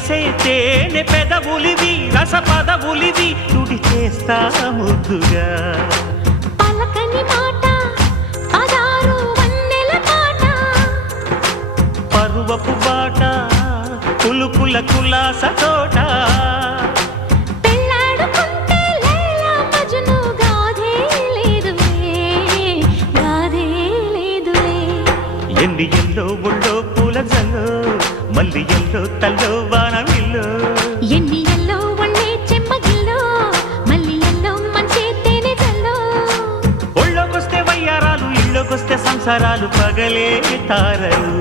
చేసే తేనె పెదవులివి రస పదవులివి తుడి చేస్తా ముద్దుగా పలకని మాట పదారు వన్నెల పాట పరువపు బాట కులుకుల కులాస తోట పెళ్ళాడుకుంటే లైలా మజ్ను గాథే లేదులే ఎండి ఎల్లో ఒళ్ళో పూల జల్లో మల్లి ఎల్లో తల్లో వానవిల్లో ఎన్ని ఎల్లో ఒళ్ళే చెమ్మగిల్లో మల్లి ఎల్లో మంచి తేనె జల్లో ఒళ్ళోకొస్తే వయ్యారాలు ఇళ్ళోకొస్తే సంసారాలు పగలే తారలు